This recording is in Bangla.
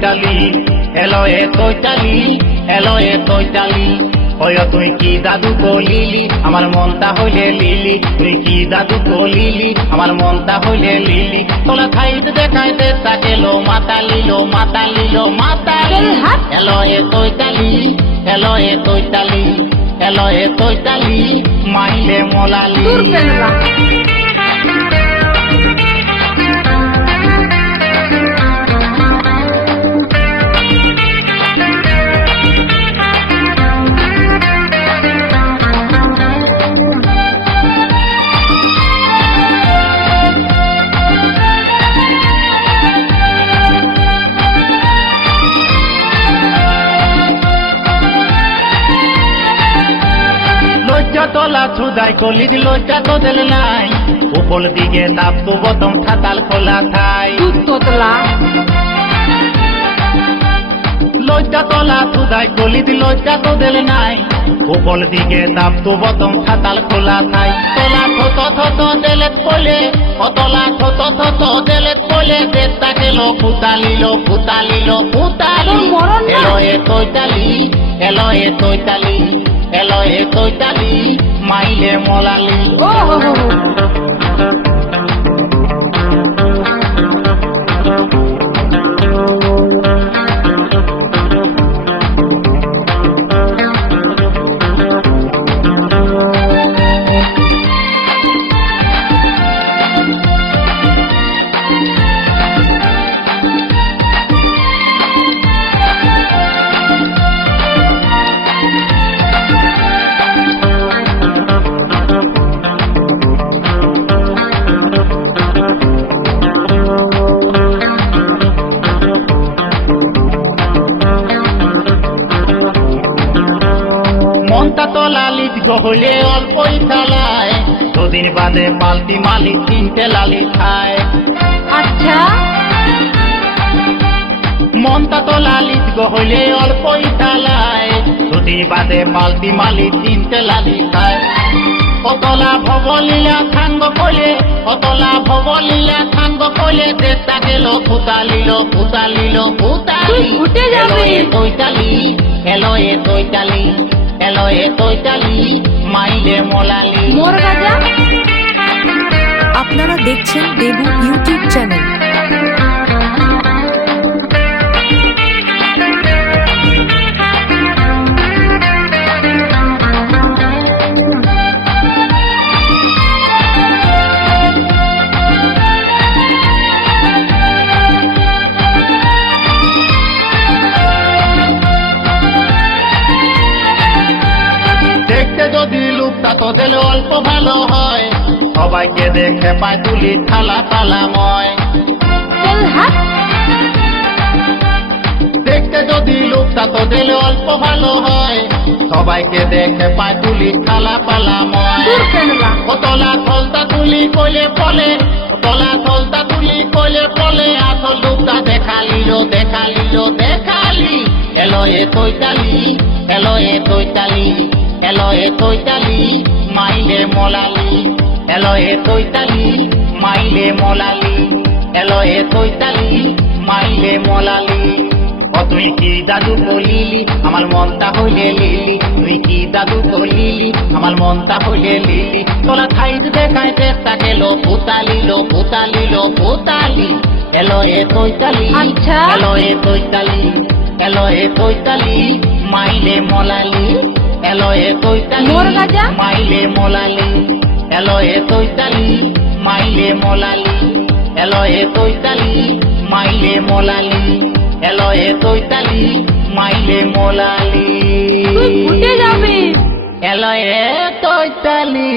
তৈতালি এলো এ তৈতালি এলো এ তৈতালি ওই তুই কি জাদু কলিলি আমার মনটা হইলে লিলি তুই কি জাদু কলিলি আমার মনটা হইলে লিলি তোলা খাইতে দেখাইতে তাকেলো মাতালিলো মাতালিলো মাতালি এলো এ তৈতালি এলো এ তৈতালি এলো এ তৈতালি মাইলে মোলালি তোলা ছুদাই কলি দিল তো দিল নাই উপর দিকে তাপ তো বতম খাতাল খোলা থাই তোতলা লজ্জা তোলা ছুদাই কলি দিল তো দিল নাই উপর দিকে তাপ তো বতম খাতাল খোলা থাই তোলা থত দেলেত কোলে অতলা থত দেলেত কোলে দেতা গেল ফুতালিলো ফুতালিলো ফুতালি এলো এ তৈতালি এলো এ তৈতালি এলো এ তৈতালি মাইলে মোলালি মনটা তো লালিত গহলে অল্পই চালায় দুদিন বাদে পাল্টি মালিক তিনটে লালি খায় আচ্ছা মনটা তো লালিত গহলে অল্পই চালায় দুদিন বাদে পাল্টি মালিক তিনটে লালি খায় অতলা ভবলীলা থাঙ্গ কলে অতলা ভবলীলা থাঙ্গ কলে দেশটা গেল ফুতালিলো ফুতালিলো ফুতালি এলো এ তৈতালি এলো এ তৈতালি এলো এ তৈতালি মাইলে মোলালি মোর গাজা। আপনারা দেখছেন দেবু ইউটিউব চ্যানেল। যদি লুকটা তো দিলে অল্প ভালো হয় সবাইকে দেখে পায় তুলি থালা তালাময় দেখতে যদি লুকটা তো দিলে অল্প ভালো হয় সবাইকে দেখে পায় তুলি থালা পালাময় অতলা থলতা তুলি কইলে বলে অতলা থলতা তুলি কইলে বলে আসল লুকটা দেখালিলো দেখালিলো দেখালি এলো এ তৈতালি এলো এ তৈতালি এলো এ তৈতালি মাইলে মোলালি এলো এ তৈতালি মাইলে মোলালি এলো এ তৈতালি মাইলে মোলালি ও তুই কি জাদু কলিলি আমার মনটা হইলে লিলি তুই কি জাদু কলিলি আমার মনটা হইলে লিলি তোলা খাইতে দেখাইতে তাকেলো ফুতালিলো ফুতালিলো ফুতালি এলো এ তৈতালি এলো এ তৈতালি এলো এ তৈতালি মাইলে মোলালি এলো এ তৈতালি মাইলে মোলালি এলো এ তৈতালি মাইলে মোলালি এলো এ তৈতালি মাইলে মোলালি এলো এ তৈতালি মাইলে মোলালি ফুটে যাবে এলো এ তৈতালি।